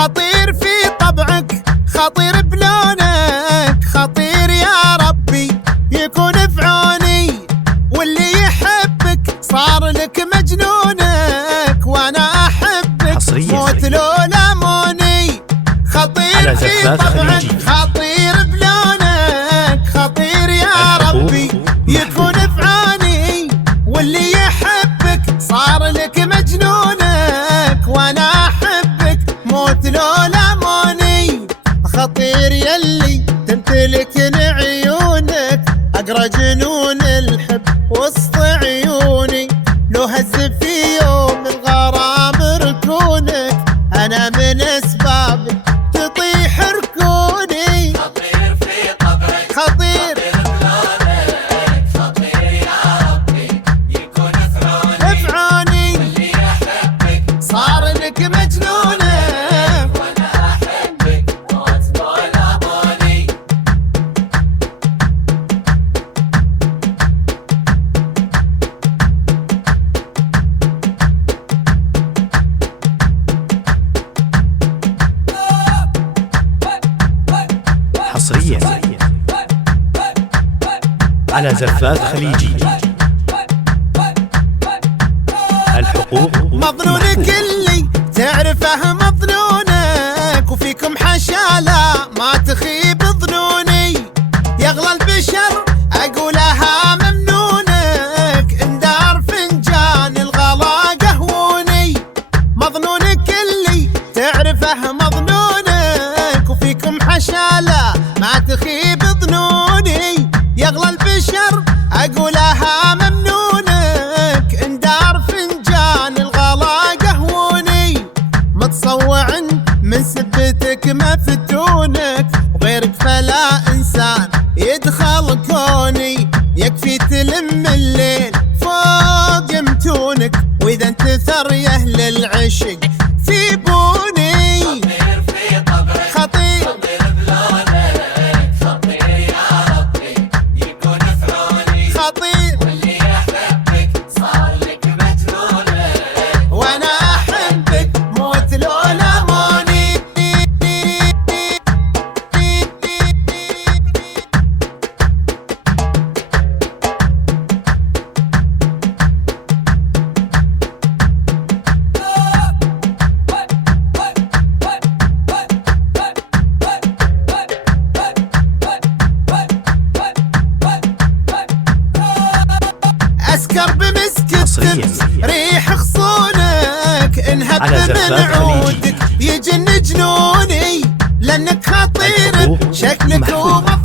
خطير في طبعك، خطير بلونك، خطير يا ربي يكون في عوني، واللي يحبك صار لك مجنونك، وانا احبك موت لو لموني. خطير في طبعك، خطير بلونك، خطير يا ربي يكون في عوني، واللي يحبك صار لك مجنونك، وانا احبك موت لو لموني. خطير يلي تمتلكن عيونك، اقرا جنون الحب وسط عيوني، لو هز في يوم الغرام ركونك، انا من اسبابك تطيح ركوني. خطير في طبعك، خطير بلونك، خطير يا ربي يكون في عوني، واللي يحبك صار لك مجنونك، وانا احبك موت لو لموني. حصريا على زفات خليجي. الحقوق مظنونك اللي تعرفه مظنونك، وفيكم حشالة ما تخيب ظنوني، يغلى البشر اقولها ممنونك، اندار فنجان الغلا قهوني. مظنونك اللي تعرفه مظنونك، وفيكم حشالة ما تخيب ظنوني، يغلى البشر اقولها ممنونك، اندار فنجان الغلا قهوني. متصوع من سبتك مفتونك، وغيرك فلا انسان يدخل كوني، يكفي تلم الليل فوق متونك، واذا انتثر يا اهل العشق في بوني. خطير في طبعك، خطير خطير بلونك، خطير يا ربي يكون في عوني، خطير واللي يحبك صار لك مجنونك، وانا احبك موت لو لموني. اسكر بمسك التمس ريح خصونك، انهب من عودك يجن جنوني، لانك خطير شكلك ومظهرك